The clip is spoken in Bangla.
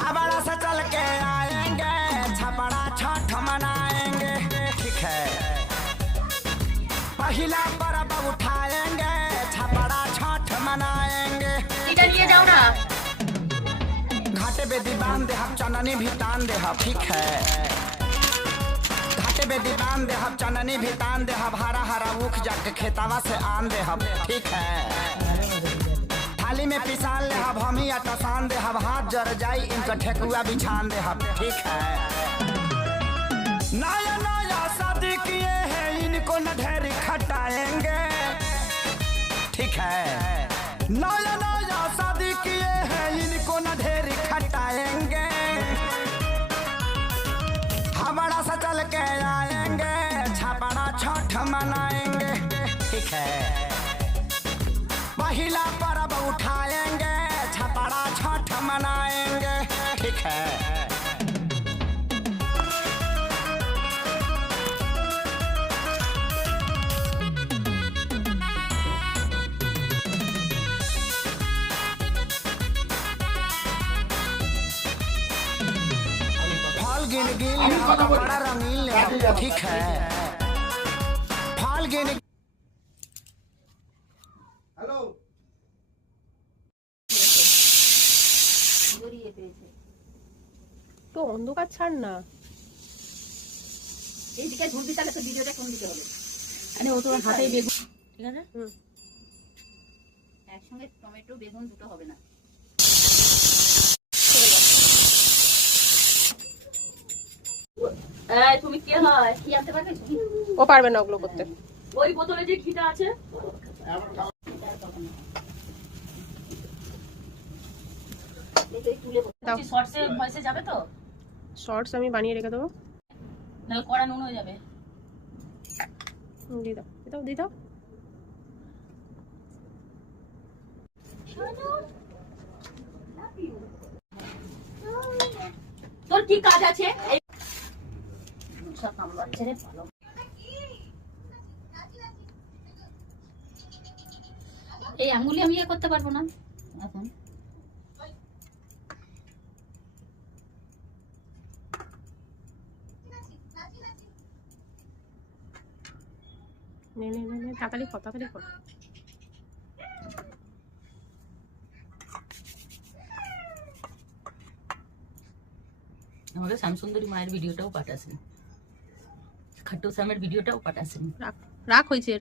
हवाड़ा से चल के आएंगे, छपड़ा छठ मनाएंगे, ठीक है। पहला पर्व उठाएंगे, छपड़ा छठ मनाएंगे। इधर ये जाओ ना। घाटे बेदी बांध दे हम चननी भी तान दे हम, ठीक है। घाटे बेदी बांध दे हम चननी भी तान दे हम, हरा हरा ऊख जाके खेतावा से आन दे हम, ठीक है। थाली में पिसान ले हम ही अटसान दे हम, हाथ जर जाई इनका ठेकुआ बिछान दे हम, ठीक है। नया नया शादी किए हैं, इनको न ढेरी खटाएंगे, ठीक है। नया नया शादी किए हैं, इनको न ढेरी खटाएंगे। हमारा से चल के आएंगे, छपड़ा छठ मनाएंगे, ठीक है। पहला पर्व उठाएंगे, छपड़ा छठ मनाएंगे, ठीक है। फल गिन गिन बड़ा रंगीन ले, ठीक है। फल गिन তো অন্ধকার ছাড় না। এইদিকে ঘুরবি তাহলে তো ভিডিওটা কোন দিকে হবে? মানে ও তো হাতে বেগুন, ঠিক আছে? একসঙ্গে টমেটো বেগুন দুটো হবে না। এই তুমি কে হয়? কি আনতে পারবে? ও পারবে না ওগুলো করতে। ওই বোতলে যে ঘিটা আছে শর্টসে ভয়েসে যাবে তো? শর্টস আমি বানিয়ে রেখে দেবো। নাহলে কড়া নুন হয়ে যাবে। দিয়ে দাও দিয়ে দাও দিয়ে দাও। তোর কি কাজ আছে? এই আঙ্গুলি আমি করতে পারবো না এখন। নে নে নে নে তাড়াতাড়ি কর তাড়াতাড়ি কর। আমাকে শ্যামসুন্দরী মায়ের ভিডিওটাও পাঠাছেন, খাট্টু শ্যামের ভিডিওটাও পাঠাছেন। রাখ হয়েছে।